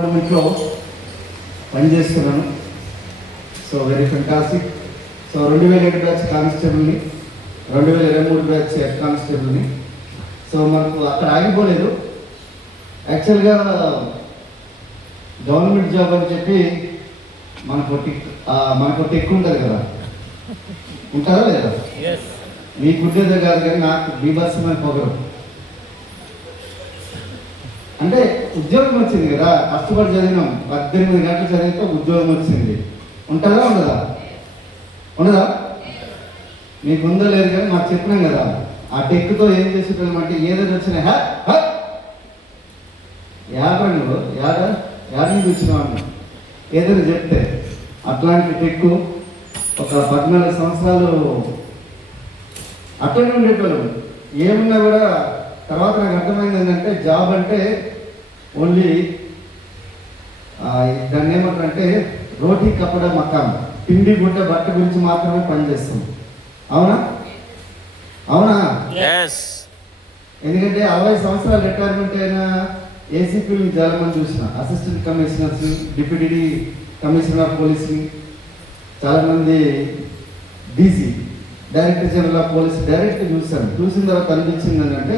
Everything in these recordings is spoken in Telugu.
గవర్నమెంట్లో పనిచేస్తున్నాను. So very fantastic. So 2007 batch కానిస్టేబుల్ని, 2023 బ్యాచ్ హెడ్ కానిస్టేబుల్ని. సో మనకు అక్కడ ఆగిపోలేదు. యాక్చువల్గా గవర్నమెంట్ జాబ్ అని చెప్పి మనకు టెక్ ఉంటుంది కదా, ఉంటుందా లేదా? మీకు ఉండేదే కాదు, కానీ నాకు బీభత్సమైన పొగరు. అంటే ఉద్యోగం వచ్చింది కదా, కష్టపడి చదివినాం, 18 గంటలు చదివితే ఉద్యోగం వచ్చింది. ఉంటుందా ఉండదా? ఉండదా? మీకు ఉందో లేదు, కానీ మాకు చెప్పినాం కదా, ఆ టెక్తో ఏం చేసేటం అంటే ఏదైనా వచ్చినా యాభండు యాభై వచ్చినామని ఏదైనా చెప్తే అట్లాంటి టెక్ ఒక 14 సంవత్సరాలు అట్లనే ఉండేటోళ్ళు. ఏమున్నా కూడా తర్వాత నాకు అర్థమైంది ఏంటంటే, జాబ్ అంటే ఓన్లీ దాన్ని ఏమంటారంటే రోటీ కప్పడ మకాం, తిండి గుడ్డ బట్ట గురించి మాత్రమే పనిచేస్తాం. అవునా? అవునా? ఎందుకంటే 60 సంవత్సరాలు రిటైర్మెంట్ అయిన ఏసీపీని చాలా మంది చూసిన, అసిస్టెంట్ కమిషనర్స్ని, డిప్యూటీ కమిషనర్ ఆఫ్ పోలీస్ని, చాలామంది DC director general of police direct చూశాను. చూసిన తర్వాత అనిపించింది ఏంటంటే,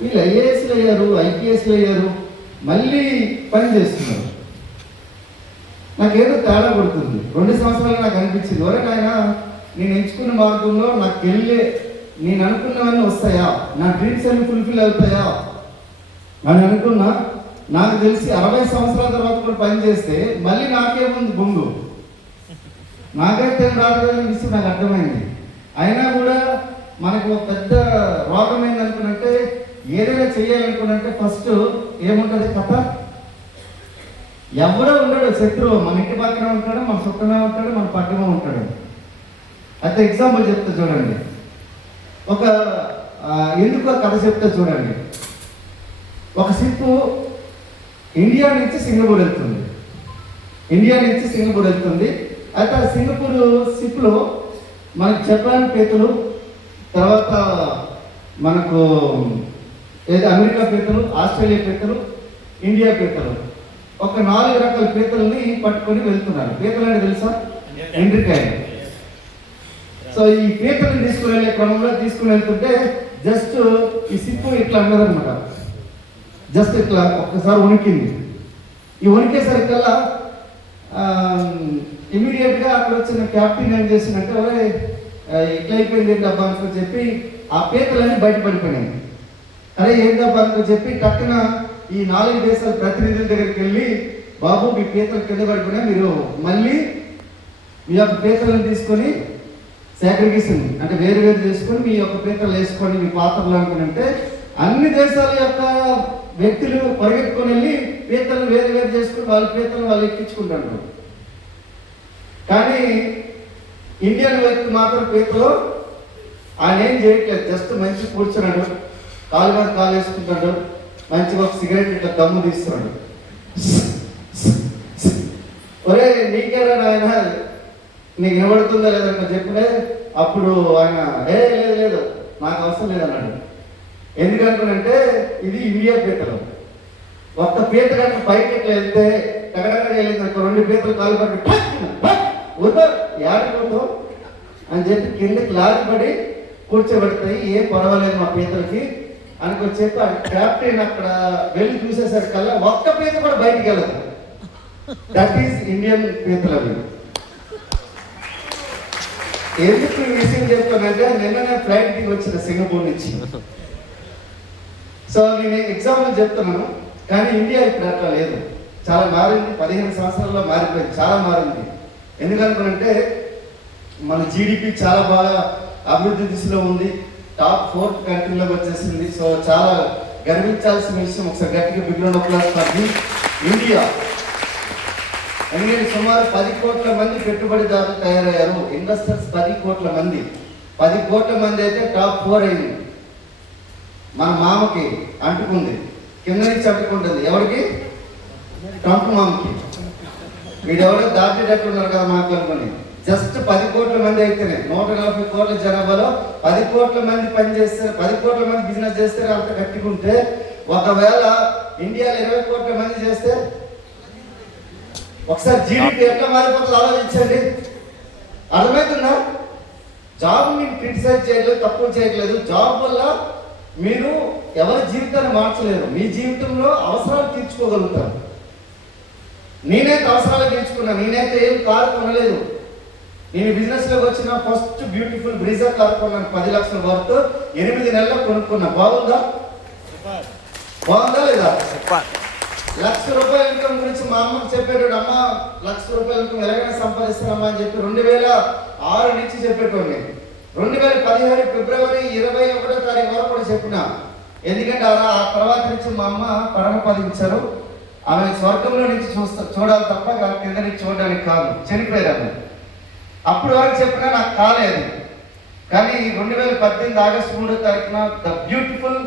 వీళ్ళు ఐఏఎస్లు అయ్యారు, ఐపీఎస్లు అయ్యారు, మళ్ళీ పని చేస్తున్నారు. నాకేదో తేడా కొడుతుంది. 2 సంవత్సరాలు నాకు అనిపించింది, వరకు ఆయన నేను ఎంచుకున్న మార్గంలో నాకు నేను అనుకున్నవన్నీ వస్తాయా, నా డ్రీమ్స్ అన్ని ఫుల్ఫిల్ అవుతాయా అని అనుకున్నా. నాకు తెలిసి 60 సంవత్సరాల తర్వాత కూడా పని చేస్తే మళ్ళీ నాకేముంది బొంగు, నాకైతే రాదని విషయం నాకు అర్థమైంది. అయినా కూడా మనకు ఒక పెద్ద రోగం ఏందనుకున్నంటే, ఏదైనా చేయాలనుకున్నంటే ఫస్ట్ ఏముంటుంది కథ, ఎవడో ఉండడు శత్రువు. మన ఇంటి పక్కన ఉంటాడు, మన చుట్టమే ఉంటాడు, మన పక్కనే ఉంటాడు. అయితే ఎగ్జాంపుల్ చెప్తా చూడండి, ఎందుకు కథ చెప్తా చూడండి. ఒక షిప్ ఇండియా నుంచి సింగపూర్ వెళ్తుంది. అయితే ఆ సింగపూర్ షిప్లో మనకు జపాన్ పీతలు, తర్వాత మనకు అమెరికా పీతలు, ఆస్ట్రేలియా పీతలు, ఇండియా పీతలు, ఒక 4 రకాల పీతల్ని పట్టుకొని వెళ్తున్నారు. పీతలు అంటే తెలుసా? ఎండ్రికాయలు. సో ఈ పీతల్ని తీసుకుని వెళ్ళే క్రమంలో తీసుకుని వెళ్తుంటే జస్ట్ ఈ సిప్పు ఇట్లా అన్నదనమాట. జస్ట్ ఇట్లా ఒక్కసారి వణికింది. ఈ వణికేసరికల్లా ఇమీడియట్గా అక్కడ వచ్చిన క్యాప్టెన్ ఏం చేసిందంటే, ఇట్లా అయిపోయింది ఏంటబ్బా అనుకో చెప్పి ఆ పీతలన్నీ బయటపడిపోయినాయి. అరే ఏంటబ్బా అనుకో చెప్పి టక్కున ఈ 4 దేశాల ప్రతినిధుల దగ్గరికి వెళ్ళి, బాబు మీ పీతలు కింద పడిపోయినా, మీరు మళ్ళీ మీ యొక్క పీతలను తీసుకొని సేగ్రిగేషన్ అంటే వేరు చేసుకొని మీ యొక్క పీతలు వేసుకొని మీ పాత్రలు అనుకుంటే, అన్ని దేశాల యొక్క వ్యక్తులు పరిగెత్తుకొని వెళ్ళి పీతలను వేరు చేసుకుని వాళ్ళ పీతలను వాళ్ళు ఎక్కించుకుంటారు. కానీ ఇండియన్ వ్యక్తి మాత్రం పీతలు ఆయన ఏం చేయట్లేదు, జస్ట్ మంచి కూర్చున్నాడు, కాలు మీద కాలు వేసుకుంటాడు, మంచిగా ఒక సిగరెట్ ఇట్లా దమ్ము తీస్తున్నాడు. ఒరే నీకేరా ఆయన, నీకు వినబడుతుందా లేదన్నా చెప్పలే. అప్పుడు ఆయన లేదు నాకు అవసరం లేదన్నాడు. ఎందుకనుకునంటే ఇది ఇండియా పీతలు. ఒక్క పీత కనుక పైకి ఎట్లా వెళ్తే టగడగా వెళ్ళింది, 2 పీతలు కాలు పట్టి ఏడుకోతావు అని చెప్పి కిందకి లాగిపడి కూర్చోబెడతాయి. ఏం పర్వాలేదు మా పీతలకి అనుకో చెప్పి ఆ క్యాప్టెన్ అక్కడ వెళ్ళి చూసేసరికల్లా ఒక్క పీత కూడా బయటికి వెళ్ళదు. దట్ ఈస్ ఇండియన్ పీతలు. అవి ఎందుకు ఈ విషయం చెప్తానంటే, నిన్ననే ఫ్లైట్ దిగి వచ్చిన సింగపూర్ నుంచి. సో నేను ఎగ్జాంపుల్ చెప్తున్నాను, కానీ ఇండియా ఇప్పుడు అట్లా లేదు, చాలా మారింది. 15 సంవత్సరాల్లో మారిపోయింది, చాలా మారింది. ఎందుకనుకుంటే మన జీడిపి చాలా బాగా అభివృద్ధి దిశలో ఉంది, టాప్ 4 కంట్రీలోకి వచ్చేసింది. సో చాలా గర్వించాల్సిన విషయం. ఒకసారి గట్టిగా బిగ్రౌండ్ అప్లాస్ ఫర్ ఇండియా. ఎందుకంటే సుమారు 10 కోట్ల మంది పెట్టుబడిదారులు తయారయ్యారు. ఇన్వెస్టర్స్ 10 కోట్ల మంది. 10 కోట్ల మంది అయితే టాప్ 4 అయింది. మన మామకి అంటుకుంది, కింద నుంచి అంటుకుంటుంది. ఎవరికి? ట్రంప్ మామకి. వీడెవరో దాటేటట్టున్నారు కదా మాకు అనుకుని. జస్ట్ 10 కోట్ల మంది అయితేనే 140 కోట్ల జనాభాలో 10 కోట్ల మంది పనిచేస్తారు, 10 కోట్ల మంది బిజినెస్ చేస్తారు. అంత కట్టుకుంటే ఒకవేళ ఇండియాలో 20 కోట్ల మంది చేస్తే ఒకసారి జీడిపి ఎట్లా మారిపోతుందో ఆలోచించండి. అర్థమవుతుందా? జాబ్ మీరు క్రిటిసైజ్ చేయట్లేదు, తక్కువ చేయట్లేదు. జాబ్ వల్ల మీరు ఎవరి జీవితాన్ని మార్చలేరు, మీ జీవితంలో అవసరాలు తీర్చుకోగలుగుతారు. నేనైతే అవసరాలు తీర్చుకున్నాను. నేనైతే ఏం కారు కొనలేదు. నేను బిజినెస్లోకి వచ్చిన ఫస్ట్ బ్యూటిఫుల్ బ్రీజా కార్ కొన్నాను, 10 లక్షల వర్త్. 8 నెలల్లో కొనుక్కున్నా. బాగుందా? బాగుందా లేదా? ₹1,00,000 ఇన్కమ్ గురించి మా అమ్మకి చెప్పేటోడు. అమ్మ ₹1,00,000 ఇన్కమ్ ఎలాగైనా సంపాదిస్తానమ్మా అని చెప్పి 2006 నుంచి చెప్పేటోడిని. 2017 ఫిబ్రవరి 21వ తారీఖు వరకు కూడా చెప్పిన. ఎందుకంటే ఆ తర్వాత నుంచి మా అమ్మ పరమపదించారు. ఆమె స్వర్గంలో నుంచి చూడాలి తప్ప కింద నుంచి చూడడానికి కాదు, చనిపోయారు ఆమె. అప్పుడు వరకు చెప్పినా నాకు కాలేదు. కానీ 2018 ఆగస్టు 3వ తారీఖున the beautiful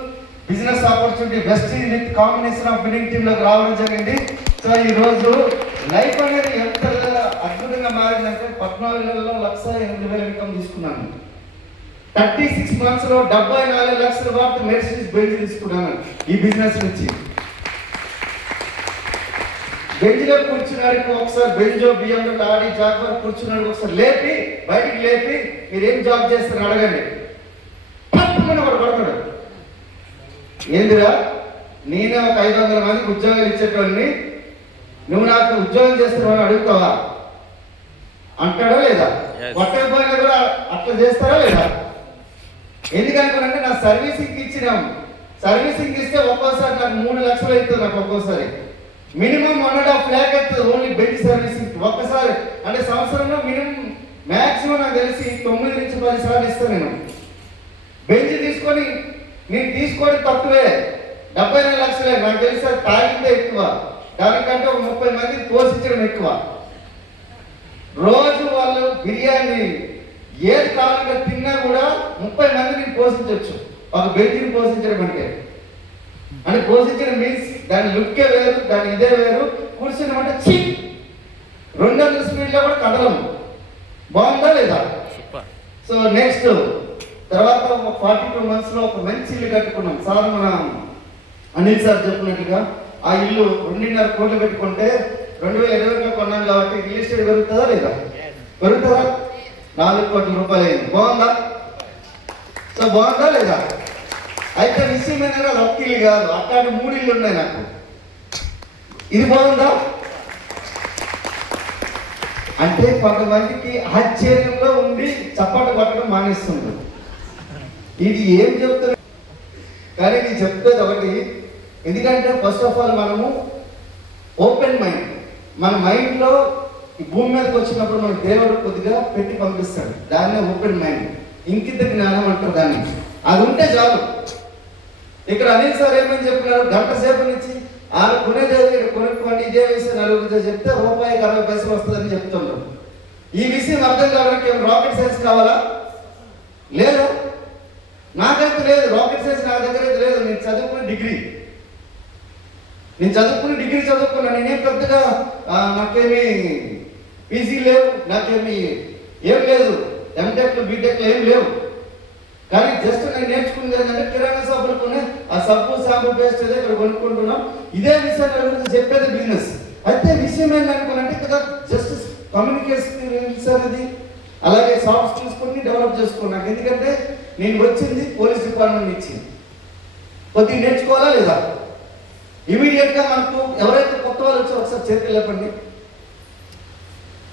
business opportunity west with combination of winning టీంలోకి రావడం జరిగింది. సో ఈ రోజు లైఫ్ అనేది ఎంత అద్భుతంగా మారిందంటే 14 నెలల్లో ₹1,08,000 ఇన్కమ్ తీసుకున్నాను. 36 months లో 74 లక్షల వర్త్ మెర్సిడీస్ బెంజ్ తీసుకున్నాను ఈ బిజినెస్ నుంచి. బెంజ్లో కూర్చున్నాడికి ఒకసారి బెంజో బియ్యంలో ఆడి జాగ్వార్ కూర్చున్నాడు ఒకసారి లేపి బయటికి లేపి మీరు ఏం జాబ్ చేస్తారని అడగండి. పట్టుకుని ఒకడు పడతాడు. ఏందిరా, నేనే ఒక 500 మందికి ఉద్యోగాలు ఇచ్చేటోడిని, నువ్వు నాకు ఉద్యోగం చేస్తున్నావు అడుగుతావా అంటాడా లేదా? కొట్టకపోయినా కూడా అట్లా చేస్తారా లేదా? ఎందుకనుకోనంటే నా సర్వీసింగ్ ఇచ్చినాం. సర్వీసింగ్ ఇస్తే ఒక్కోసారి నాకు 3 లక్షలు అవుతుంది. నాకు ఒక్కోసారి మినిమం 1.5 lakh అవుతుంది ఓన్లీ బెంచ్ సర్వీసింగ్. ఒక్కసారి అంటే సంవత్సరంలో మినిమం మ్యాక్సిమం నాకు తెలిసి 9 నుంచి 10 సార్లు ఇస్తాను నేను. బెంచ్ తీసుకొని నేను తీసుకోవడం తక్కువే, 74 లక్షలే. నాకు తెలిసి అది తాగిందే ఎక్కువ, దానికంటే ఒక 30 మందిని పోషించడం ఎక్కువ. రోజు వాళ్ళు బిర్యానీ ఏది కావాలంటే తిన్నా కూడా 30 మందిని పోషించవచ్చు. ఒక బెంచ్ని పోషించడం అంటే పోషించడం మీన్స్ దాని లుక్కే వేరు, దాని ఇదే వేరు. కూర్చుని అంటే 200 స్పీడ్లో కూడా కదలము. బాగుందా లేదా? సో నెక్స్ట్ తర్వాత ఒక 42 months లో ఒక మంచి ఇల్లు కట్టుకున్నాం. సార్ మన అనిల్ సార్ చెప్పినట్టుగా ఆ ఇల్లు 2.5 కోట్లు పెట్టుకుంటే 2020లో కొన్నాం కాబట్టి రియల్ ఎస్టేట్ పెరుగుతుందా లేదా? పెరుగుతుందా? 4 కోట్ల రూపాయలు అయింది. బాగుందా? సో బాగుందా లేదా? అయితే విషయం ఏంటంటే ఒక్క ఇల్లు కాదు, అట్లాంటి 3 ఇల్లు ఉన్నాయి నాకు. ఇది బాగుందా? అంటే కొంతమందికి ఆశ్చర్యంలో ఉండి చప్పట్లు కొట్టడం మానేస్తుంది. ఇది ఏం చెప్తుంది కానీ ఇది చెప్తుంది ఒకటి. ఎందుకంటే ఫస్ట్ ఆఫ్ ఆల్ మనము ఓపెన్ మైండ్, మన మైండ్లో ఈ భూమి మీదకి వచ్చినప్పుడు మన దేవుడు కొద్దిగా పెట్టి పంపిస్తాడు. దాన్నే ఓపెన్ మైండ్, ఇంకిత జ్ఞానం అంటారు దాన్ని. అది ఉంటే చాలు. ఇక్కడ అనిల్ సార్ ఏమని చెప్పినారు, గంట సేపు నుంచి ఆయన కొనేదేవి కొనుక్కోండి ఇదే విషయం నలుగురితో చెప్తే రూపాయికి 60 పైసలు వస్తుందని చెప్తున్నారు. ఈ విషయం అర్థం కావడానికి ఏం రాకెట్ సైన్స్ కావాలా? లేదా? నాకైతే లేదు రాకెట్ సైన్స్, నా దగ్గర అయితే లేదు. నేను చదువుకున్న డిగ్రీ చదువుకున్నా. నేనేం పెద్దగా నాకేమి పీజీ లేవు, నాకేమి ఏం లేదు, ఎంటెక్లు బీటెక్లు ఏం లేవు. కానీ జస్ట్ నేను నేర్చుకున్నది ఏంటంటే కిరాణా షాపులు కొని ఆ సబ్బు షాంపూ పేస్ట్ ఏదో ఇక్కడ కొనుక్కుంటున్నాం. ఇదే విషయాన్ని గురించి చెప్పేది బిజినెస్. అయితే విషయం ఏంటనుకున్నానంటే ఇక్కడ జస్ట్ కమ్యూనికేషన్ అనేది అలాగే సాఫ్ట్ స్కిల్స్ కొన్ని డెవలప్ చేసుకున్నాను. ఎందుకంటే నేను వచ్చింది పోలీస్ డిపార్ట్మెంట్ నుంచి, కొద్దిగా నేర్చుకోవాలా లేదా? ఇమీడియట్గా మనకు ఎవరైతే కొత్త వాళ్ళు వచ్చారో ఒకసారి చేతులు లేపండి.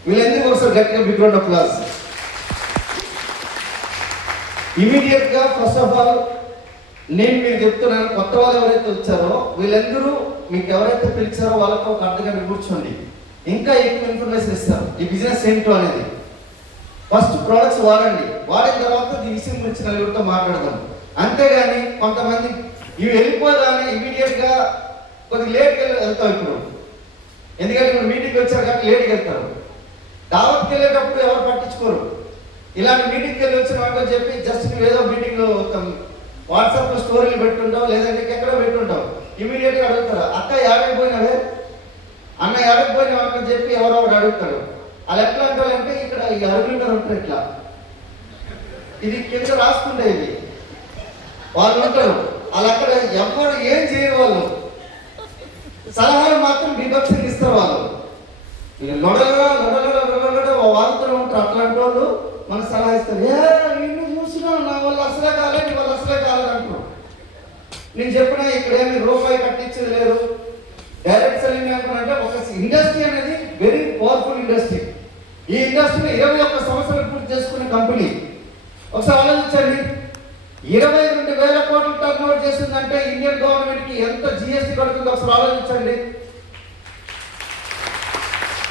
వీళ్ళందరికీ ఒకసారి గట్టిగా బిగ్ రౌండ్ ఆఫ్ అప్లాజ్. ఇమీడియట్గా ఫస్ట్ ఆఫ్ ఆల్ నేను మీకు చెప్తున్నాను, కొత్త వాళ్ళు ఎవరైతే వచ్చారో వీళ్ళందరూ మీకు ఎవరైతే పిలిచారో వాళ్ళతో ఒక అర్ధగంట కూర్చోండి. ఇంకా ఎక్కువ ఇన్ఫర్మేషన్ ఇస్తారు ఈ బిజినెస్ ఏంటో అనేది. ఫస్ట్ ప్రోడక్ట్స్ వాడండి, వాడిన తర్వాత ఈ విషయం గురించి నలుగురితో మాట్లాడదాం. అంతేగాని కొంతమంది ఇవి వెళ్ళిపోదాన్ని ఇమీడియట్గా కొద్దిగా లేట్గా వెళ్తాం. ఇప్పుడు ఎందుకంటే ఇప్పుడు మీటింగ్కి వచ్చారు కాబట్టి లేట్గా వెళ్తారు. దావత్కి వెళ్ళేటప్పుడు ఎవరు పట్టించుకోరు. ఇలాంటి మీటింగ్కి వెళ్ళి వచ్చిన వాళ్ళని చెప్పి జస్ట్ నువ్వు ఏదో మీటింగ్లో వాట్సాప్లో స్టోరీలు పెట్టుంటావు, లేదంటే ఎక్కడో పెట్టుంటావు. ఇమీడియట్గా అడుగుతారు, అక్క యాడకి పోయినవే, అన్న యాడకి పోయినావు అని చెప్పి ఎవరో ఒకటి అడుగుతారు. వాళ్ళు ఎట్లా అంటారంటే ఇక్కడ ఈ అరుగుంటారు ఉంటారు, ఇట్లా ఇది కింద రాసుకుంటే ఇది వాళ్ళు ఉంటారు. వాళ్ళు అక్కడ ఎవరు ఏం చేయరు, వాళ్ళు సలహాలు మాత్రం విభక్షణ ఇస్తారు. వాళ్ళు లొడలొడ వాగుతూ ఉంటారు. అట్లాంటి వాళ్ళు మన సలహా ఇస్తారు. నిన్ను చూసినా నా వల్ల అసలే కాలేదు, నీ వల్ల అసలే కాలేదు అంటున్నాడు. నేను చెప్పిన ఇక్కడ ఏమి రూపాయి కట్టించేది లేదు. డైరెక్ట్ సెల్లింగ్ అనుకున్నంటే ఒక ఇండస్ట్రీ అనేది వెరీ పవర్ఫుల్ ఇండస్ట్రీ. ఈ ఇండస్ట్రీని 21 సంవత్సరాలు పూర్తి చేసుకున్న కంపెనీ. ఒకసారి ఆలోచించండి, 22,000 కోట్లు టర్న్ ఓవర్ చేస్తుందంటే ఇండియన్ గవర్నమెంట్కి ఎంత జిఎస్టీ కడుతుందో ఒకసారి ఆలోచించండి.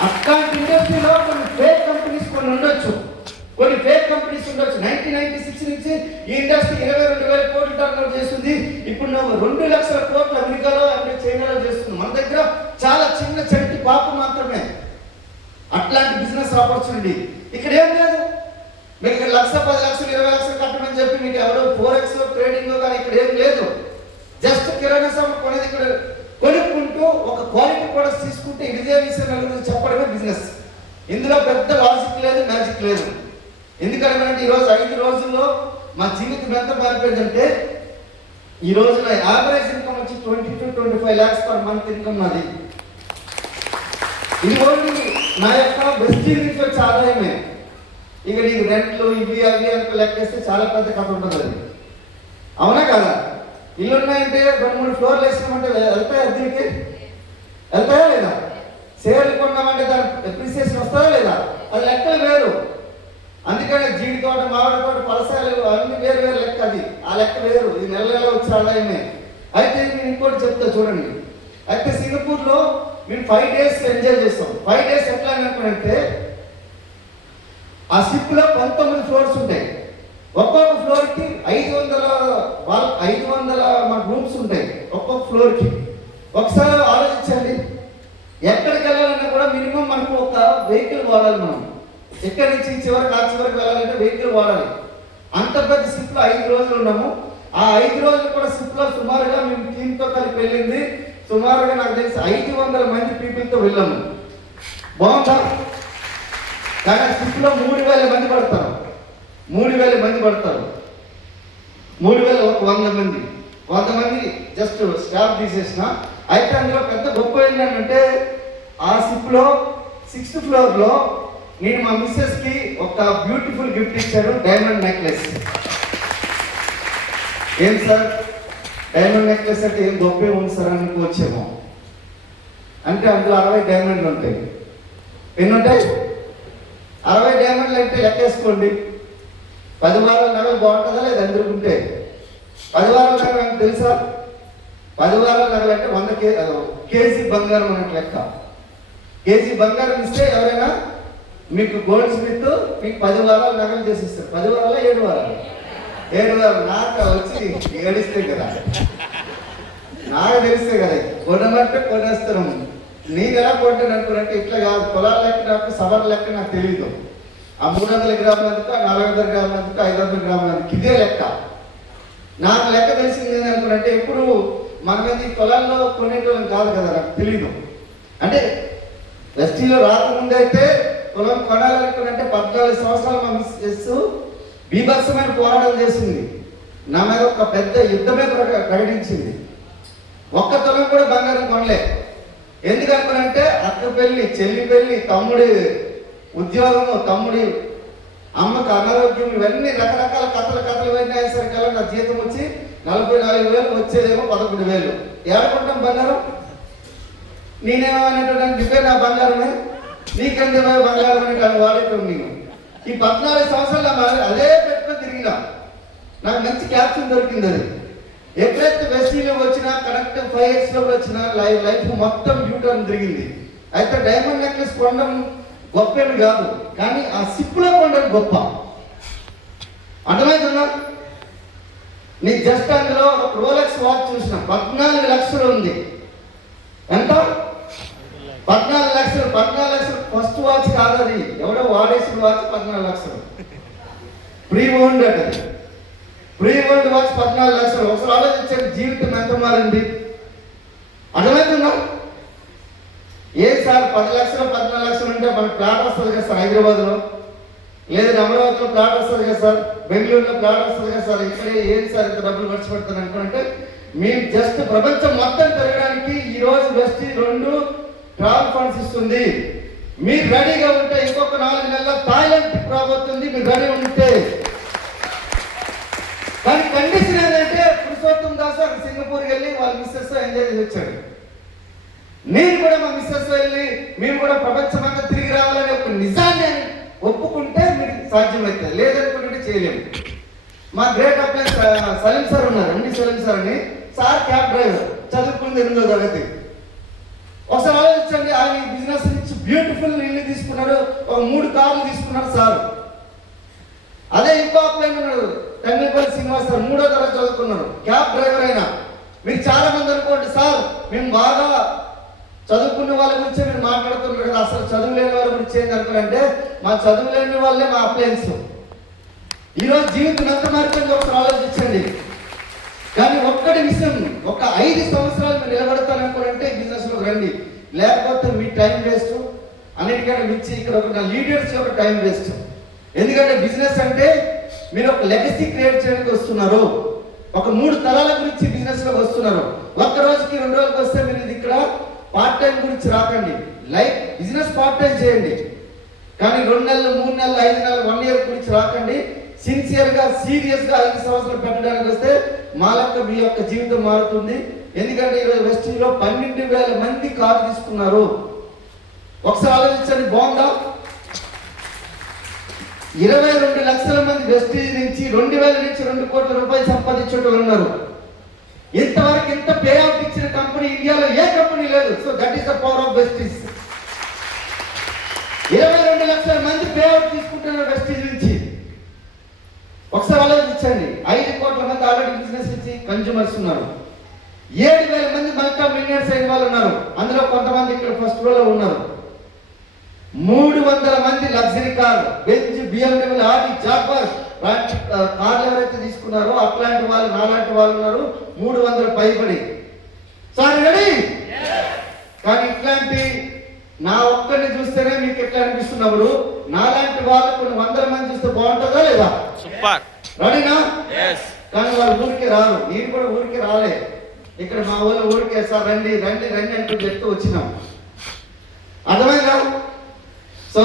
అట్లాంటి ఇండస్ట్రీలో కొన్ని ఫేక్ కంపెనీస్ ఉండొచ్చు. 1996 నుంచి ఈ ఇండస్ట్రీ 22,000 కోట్లు టర్న్ ఓవర్ చేస్తుంది. ఇప్పుడు నువ్వు 2 లక్షల కోట్లు అమెరికాలో చైనాలో చేస్తుంది. మన దగ్గర చాలా చిన్న చంటి పాప మాత్రమే అట్లాంటి బిజినెస్ ఆపర్చునిటీ. ఇక్కడ ఏం లేదు. మీకు ఇక్కడ 1,00,000, 10 లక్షలు, 20 లక్షలు కట్టమని చెప్పి మీకు ఎవరో 4x ట్రేడింగ్ కానీ ఇక్కడ ఏం లేదు. జస్ట్ కిరాణా సామాన్ కొనేది ఇక్కడ కొనుక్కుంటూ ఒక క్వాలిటీ ప్రొడక్ట్స్ తీసుకుంటే ఇదే విషయం నలుగురు చెప్పడమే బిజినెస్. ఇందులో పెద్ద లాజిక్ లేదు, మ్యాజిక్ లేదు. ఎందుకంటే ఈరోజు 5 రోజుల్లో మా జీవితం ఎంత మారిపోయిందంటే, ఈ రోజు నా యావరేజ్ ఇన్కమ్ వచ్చి 20 to 25 lakhs per month income నాది. ఇది ఓన్లీ నా యొక్క బెస్ట్ నుంచి వచ్చే ఆదాయమే. ఇక నీకు రెంట్లు ఇవి అవి అని లెక్కేస్తే చాలా పెద్ద కథ ఉంటుంది. అది అవునా కదా? ఇల్లు ఉన్నాయంటే 2-3 ఫ్లోర్లు వేసినామంటే వెళ్తాయి, అద్దెకి వెళ్తాయా లేదా? షేర్లు కొన్నామంటే దాని అప్రిసియేషన్ వస్తుందా లేదా? అది లెక్కలు వేరు. అందుకనే జీడి తోట, మామిడి తోట, పలసాలు అన్ని వేరు వేరు లెక్క. అది ఆ లెక్క వేరు. ఇది నెల నెల వచ్చే ఆదాయమే. అయితే నేను ఇంకోటి చెప్తా చూడండి. అయితే సింగపూర్లో మేము 5 days ఎంజాయ్ చేస్తాం. 5 days ఎట్లా అనుకుంటే, ఆ షిప్ లో 19 ఫ్లోర్స్ ఉంటాయి. ఒక్కొక్క ఫ్లోర్ కి 500 రూమ్స్ ఉంటాయి ఒక్కొక్క ఫ్లోర్ కి. ఒకసారి ఆలోచించండి, ఎక్కడికి వెళ్ళాలన్నా కూడా మినిమం మనకు ఒక వెహికల్ వాడాలి. మనం ఎక్కడి నుంచి చివరికి ఆ చివరికి వెళ్ళాలంటే వెహికల్ వాడాలి. అంత పెద్ద షిప్ లో 5 రోజులు ఉన్నాము. ఆ 5 రోజులు కూడా షిప్ లో సుమారుగా మేము టీంతో కలిపి వెళ్ళింది సుమారుగా నాకు తెలిసి 500 మంది పీపుల్తో వెళ్ళాము. బాగుందా? కానీ ఆ షిప్లో 3,000 మంది పడతారు. 3,000 మంది పడతారు. 3,000 ఒక 100 మంది జస్ట్ స్టాఫ్ తీసేసిన. అయితే అందులో పెద్ద గొప్ప ఏంటంటే, ఆ షిప్లో 6th ఫ్లోర్లో నేను మా మిస్సెస్కి ఒక బ్యూటిఫుల్ గిఫ్ట్ ఇచ్చాను, డైమండ్ నెక్లెస్. ఏం సార్ డైమండ్ నెక్లెస్ అంటే ఏం గొప్పే ఉంది సార్ అనుకోవచ్చేమో. అంటే అందులో 60 డైమండ్లు ఉంటాయి. ఎన్ని ఉంటాయి? 60 డైమండ్లు అంటే లెక్కేసుకోండి. 10 వారాల నగలు బాగుంటుందా లేదా? అందరుకుంటే 10 వారాల నగలు అంటే తెలుసా? 10 వారాల నగలు అంటే 100 కేజీ బంగారం అన్నట్టు లెక్క. కేజీ బంగారం ఇస్తే ఎవరైనా మీకు గోల్డ్ స్మిత్ మీకు 10 వారాల నగలు చేసిస్తారు. 10 వారాలు 7 వారాలు 7 వారాలు నాకు వచ్చి ఏడిస్తే కదా, నాకు తెలిస్తే కదా. కొనమంటే కొనేస్తాను. నేను ఎలా కొంటాను అనుకున్నంటే ఇట్లా కాదు. పొలాల లెక్క నాకు, సవర్ లెక్క నాకు తెలియదు. ఆ 300 గ్రాములు అందుకు, 400 గ్రాములు అందుకు, 500 గ్రాములు అందుకు, ఇదే లెక్క. నాకు లెక్క తెలిసింది ఏంటనుకున్నంటే, ఎప్పుడు మనమేది పొలాల్లో కొనేటోళ్ళం కాదు కదా, నాకు తెలీదు. అంటే ఎస్టీలో రాకముందైతే పొలం కొనాలనుకున్నంటే 14 సంవత్సరాలు మా మిస్సెస్ బీభత్సమైన పోరాటం చేసింది. నా మీద ఒక పెద్ద యుద్ధమే ప్రకటించింది. ఒక్క తులం కూడా బంగారం కొనలే. ఎందుకనుకున్నంటే అక్క పెళ్ళి, చెల్లి పెళ్ళి, తమ్ముడి ఉద్యోగము, తమ్ముడి అమ్మకు అనారోగ్యం, ఇవన్నీ రకరకాల కథలు అయినాయేసరికల్లా నా జీతం వచ్చి 44,000 వచ్చేదేమో 11,000. ఏడుకుంటాం బంగారం? నేనేమనేటంటే ఇవే నా బంగారమే, నీకెందుకు బంగారం అని కానీ వాడేటం. నేను ఈ 14 సంవత్సరాలు అదే పెట్టుకొని తిరిగినా. నాకు మంచి క్యాప్షన్ దొరికింది. అది ఎప్పుడైతే వెస్టీలో వచ్చినా, కరెక్ట్ 5 years లో వచ్చినా లైఫ్ మొత్తం యూటర్న్ తిరిగింది. అయితే డైమండ్ నెక్లెస్ కొనడం గొప్పేమి కాదు, కానీ ఆ షిప్లో కొనడం గొప్ప. అర్థమవుతుందా? నీకు జస్ట్ అందులో ఒక రోలెక్స్ వాచ్ చూసిన 14 లక్షలు ఉంది. ఎంత? 14 లక్షలు. 14 లక్షలు ఫస్ట్ వాచ్ కాదు, అది ఎవడో వాడేసిన వాచ్ 14 లక్షలు. ప్రీ ఓన్డ్ అది. ప్రీ ఓన్డ్ వాచ్ 14 లక్షలు. ఒకసారి ఆలోచించండి, జీవితం ఎంత మారింది. అర్థమవుతుందా? ఏ సార్ 10 లక్షలు 14 లక్షలు ఉంటే మనకు ప్లాట్ వస్తుంది కదా సార్ హైదరాబాద్లో, లేదు అమరావతిలో ప్లాట్ వస్తుంది కదా సార్, బెంగళూరులో ప్లాట్ వస్తుంది కదా సార్, ఇక్కడే ఏంటి సార్ ఇంత డబ్బులు ఖర్చు పెడతాను అనుకుంటే, మేము జస్ట్ ప్రపంచం మొత్తం తిరగడానికి ఈరోజు వెస్ట్ 2 ట్రావెల్ ఫండ్స్ ఇస్తుంది. మీరు రెడీగా ఉంటే ఇంకొక 4 నెలల్లో థాయిలాండ్ ట్రిప్ రాబోతుంది, మీరు రెడీ ఉంటే. కానీ కండిషన్ ఏంటంటే పురుషోత్తం దాస్ అక్కడ సింగపూర్కి వెళ్ళి వాళ్ళ మిస్సెస్ ఎంజాయ్ చేసి వచ్చాడు. నేను కూడా మా మిస్సెస్ వెళ్ళి మేము కూడా ప్రపంచమంతా తిరిగి రావాలని ఒక నిజాన్ని ఒప్పుకుంటే మీరు సాధ్యమవుతుంది, లేదనుకుంటే చేయలేము. మా గ్రేట్ అప్లైన్ సలీం సార్ ఉన్నారు, సలీం సార్ అని సార్ క్యాబ్ డ్రైవర్, చదువుకుంది 8వ తరగతి. ఒకసారి ఆలోచించండి, ఆయన బిజినెస్ నుంచి బ్యూటిఫుల్ ఇల్లు తీసుకున్నాడు, ఒక 3 కార్లు తీసుకున్నాడు సార్. అదే ఇంకో అప్లైన్ ఉన్నాడు టంగిపల్లి శ్రీనివాస్ సార్, 3వ తరగతి చదువుకున్నారు, క్యాబ్ డ్రైవర్ అయినా. మీరు చాలా మంది అనుకోండి సార్ మేము బాగా చదువుకున్న వాళ్ళ గురించే మీరు మాట్లాడుతున్నారు కదా, అసలు చదువు లేని వాళ్ళ గురించి ఏంటి అనుకున్నారంటే మా చదువు లేని వాళ్ళే మా అప్లయన్స్. ఈరోజు జీవితం ఎంత మారిపోయింది ఒకసారి ఆలోచించండి. కానీ ఒక్కటి విషయం, ఒక 5 సంవత్సరాలు మీరు నిలబడతాననుకోనంటే బిజినెస్లోకి రండి, లేకపోతే మీ టైం వేస్ట్. అన్నిటికంటే మించి ఇక్కడ ఒక లీడర్స్ యొక్క టైం వేస్ట్. ఎందుకంటే బిజినెస్ అంటే మీరు ఒక లెగసీ క్రియేట్ చేయడానికి వస్తున్నారు, ఒక 3 తరాల గురించి బిజినెస్లోకి వస్తున్నారు. ఒక్క రోజుకి 2 రోజులకి వస్తే మీరు ఇది ఇక్కడ పార్ట్ టైం గురించి రాకండి, లైఫ్ బిజినెస్ పార్ట్ టైం చేయండి. కానీ 2 నెలలు 3 నెలలు 5 నెలలు 1 ఇయర్ గురించి రాకండి. సిన్సియర్గా సీరియస్గా 5 సంవత్సరాలు పెట్టడానికి వస్తే మా లెక్క మీ యొక్క జీవితం మారుతుంది. ఎందుకంటే ఈరోజు వెస్టీజ్లో 12,000 మంది కారు తీసుకున్నారు. ఒకసారి ఆలోచించండి, బాగుందా? 22 లక్షల మంది వెస్టీజ్ నుంచి 2,000 నుంచి 2 కోట్ల రూపాయలు సంపాదించే వాళ్ళు ఉన్నారు. ఇంతవరకు ఇంత పే అవుట్ ఇచ్చిన కంపెనీ ఇండియాలో ఏ కంపెనీ లేదు. So that is the power of Vestige. 22 లక్షల మంది పే అవుట్ తీసుకుంటున్నారు వెస్టీజ్ నుంచి. ఒకసారి ఆలోచించండి, 5 కోట్ల మంది ఆల్రెడీ బిజినెస్ నుంచి కన్జ్యూమర్స్ ఉన్నారు. 7,000 మంది మల్టీ మిలియనర్స్ అయిన వాళ్ళు ఉన్నారు. అందులో కొంతమంది ఇక్కడ ఫస్ట్ రోలో ఉన్నారు. 300 మంది లగ్జరీ కార్, బెంజ్, బిఎండబ్ల్యూ, ఆడి, జాగ్వార్ కార్లు ఎవరైతే తీసుకున్నారో అట్లాంటి వాళ్ళు నాలాంటి వాళ్ళు ఉన్నారు 300 పైబడి. Sir ready? కానీ ఇట్లాంటి నా ఒక్కరిని చూస్తేనే మీకు ఎట్లా అనిపిస్తున్నప్పుడు నాలాంటి వాళ్ళు కొన్ని 100 మంది చూస్తే బాగుంటుందా లేదా? సూపర్. రెడీనా? కానీ వాళ్ళు ఊరికే రారు, నేను కూడా ఊరికే రాలే. ఇక్కడ మా ఊళ్ళో ఊరికే సార్ రండి రండి రండి అంటూ చెప్తూ వచ్చినాం. అర్థమైందా? సో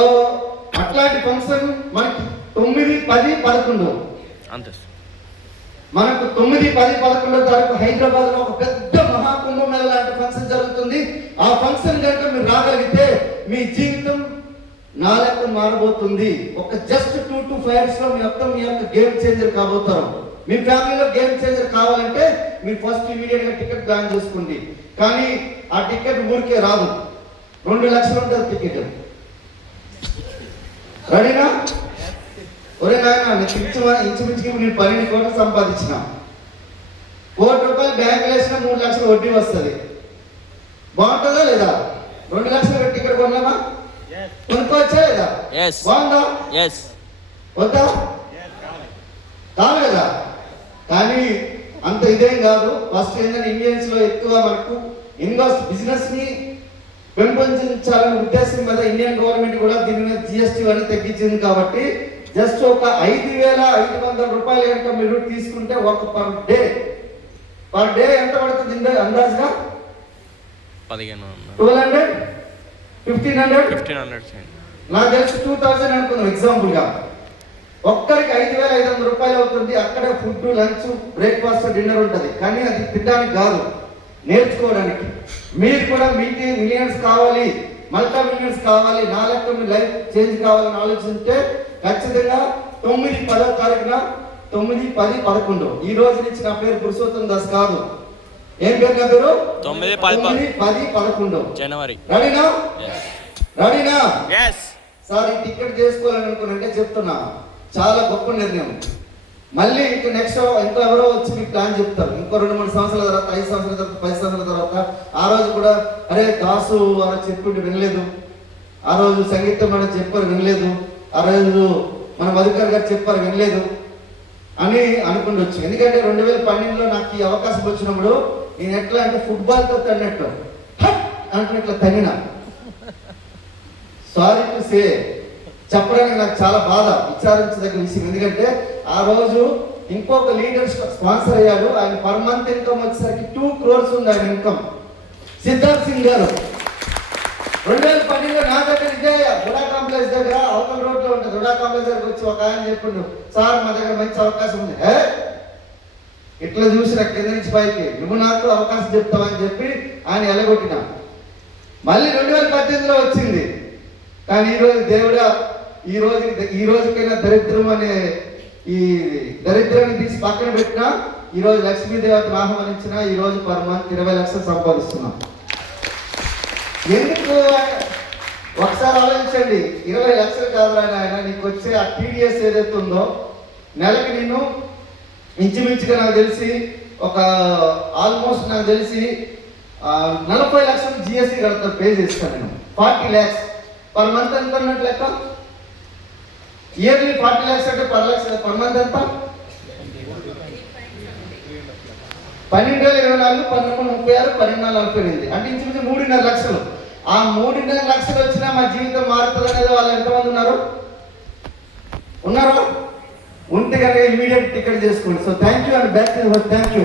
అట్లాంటి ఫంక్షన్ మనకి 9, 10, 11 అంతే. మనకు 9, 10, 11 తారీఖు హైదరాబాద్ లో ఒక పెద్ద మహాకుంభమేళ లాంటి ఫంక్షన్ జరుగుతుంది. ఆ ఫంక్షన్ కనుక మీరు రాగలిగితే మీ జీవితం నా లెక్క మారబోతుంది. ఒక జస్ట్ 2 to 5 years లో మీ యొక్క గేమ్ చేంజర్ కాబోతారు. మీ ఫ్యామిలీలో గేమ్ చేంజర్ కావాలంటే మీరు ఫస్ట్ ఇమీడియట్ గా టికెట్ ప్లాన్ చేసుకోండి. కానీ ఆ టికెట్ ఊరికే రాదు, 2 లక్షలు ఉంటుంది టికెట్. రెడీనా? ఒరే నాయన ఇంచుమించుకి నేను 12 కోట్లు సంపాదించిన, 1 కోటి రూపాయలు బ్యాంకులో వేసిన 3 లక్షలు వడ్డీ వస్తుంది. బాగుంటుందా లేదా? 2 లక్షలు పెట్టి ఇక్కడ కొన్నామా? కొనుక్కోవచ్చా లేదా? బాగుందా? వద్దా? కాదు కదా. కానీ అంత ఇదేం కాదు. ఫస్ట్ ఏంటంటే ఇండియన్స్ లో ఎక్కువ మనకు బిజినెస్ ని పెంపొందించాలనే ఉద్దేశం మీద ఇండియన్ గవర్నమెంట్ కూడా దీని మీద జిఎస్టీ అనేది తగ్గించింది. కాబట్టి జస్ట్ ఒక 5,500 రూపాయలు కనుక మీరు తీసుకుంటే ఒక పర్ డే ఎంత పడుతుంది అందాజుగా? 1200, 1500, నాకు తెలిసి 2000 అనుకుందాం ఎగ్జాంపుల్ గా. ఒక్కరికి 5,500 రూపాయలు అవుతుంది. అక్కడే ఫుడ్, లంచ్, బ్రేక్ఫాస్ట్, డిన్నర్ ఉంటుంది. కానీ అది తినడానికి కాదు, నేర్చుకోవడానికి. మీరు కూడా మీకు మిలియన్స్ కావాలి, మల్టీ మిలియన్స్ కావాలి, నా లెక్క మీ లైఫ్ చేంజ్ కావాలని ఆలోచింటే ఖచ్చితంగా 9, 10వ తారీఖున 9, 10, 11 ఈ రోజు నుంచి నా పేరు పురుషోత్తం దాస్ కాదు. ఏం పేరు నా పేరు? 9, 10, 11 జనవరి. రెడీనా? రెడీనా? సార్ ఈ టికెట్ చేసుకోవాలని అనుకున్నానంటే చెప్తున్నా, చాలా గొప్ప నిర్ణయం. మళ్ళీ ఇంకో నెక్స్ట్ ఇంకో ఎవరో వచ్చి మీకు ప్లాన్ చెప్తారు. ఇంకో 2-3 సంవత్సరాల తర్వాత, 5 సంవత్సరాల తర్వాత, 10 సంవత్సరాల తర్వాత ఆ రోజు కూడా అరే దాసు అలా చెప్పింటే వినలేదు, ఆ రోజు సంగీతం మనం చెప్పారు వినలేదు, ఆ రోజు మన మధుకర్ గారు చెప్పారు వినలేదు అని అనుకుండొచ్చు. ఎందుకంటే 2012లో నాకు ఈ అవకాశం వచ్చినప్పుడు నేను ఎట్లా అంటే ఫుట్బాల్తో తన్నట్టు అంటున్నట్లు తగిన. సారీ టు సే, చెప్పడానికి నాకు చాలా బాధ, విచారించదగ్గ విషయం. ఎందుకంటే ఆ రోజు ఇంకొక లీడర్ స్పాన్సర్ అయ్యాడు. ఆయన పర్ మంత్ ఇన్కమ్ వచ్చేసరికి 2 crores ఉంది ఆయన ఇన్కమ్. సిద్ధార్థ్ సింగ్ గారు 2012 నా దగ్గర ఇదే రుడా కాంప్లెక్స్ దగ్గర అవతల రోడ్లో ఉంటుంది. రుడా కాంప్లెక్స్ దగ్గరకు వచ్చి ఒక ఆయన చెప్పిండు, సార్ మా దగ్గర మంచి అవకాశం ఉంది. ఇట్లా చూసిన కింద నుంచి పైకి నువ్వు నాకు అవకాశం చెప్తావని చెప్పి ఆయన ఎలగొట్టిన. మళ్ళీ 2018లో వచ్చింది. కానీ ఈరోజు దేవుడా ఈ రోజుకైనా దరిద్రం అనే ఈ దరిద్రాన్ని తీసి పక్కన పెట్టినా ఈరోజు లక్ష్మీదేవతను ఆహ్వానించిన ఈరోజు పర్ మంత్ 20 లక్షలు సంపాదిస్తున్నాం. ఎందుకు ఒకసారి ఆలోచించండి. 20 లక్షలు కావాలని ఆయన నీకు వచ్చే ఆ టీడీఎస్ ఏదైతే ఉందో నెలకి నేను ఇంచుమించుగా నాకు తెలిసి ఒక ఆల్మోస్ట్ నాకు తెలిసి 40 లక్షలు జిఎస్టీ కడతాను, పే చేస్తాను నేను. 40 lakhs పర్ మంత్ ఎంత అన్నట్టు లెక్క? ఇయర్లీ 40 lakhs అంటే పర్ మంత్ ఎంత? 12,024, 13,36, 12,48 అంటే ఇంచుమించు 3.5 లక్షలు. ఆ 3.5 లక్షలు వచ్చినా మా జీవితం మారుతుంది అనేది వాళ్ళు ఎంతమంది ఉన్నారు? ఉంటే కనుక ఇమీడియట్ టికెట్ చేసుకోండి. So thank you and back thank you.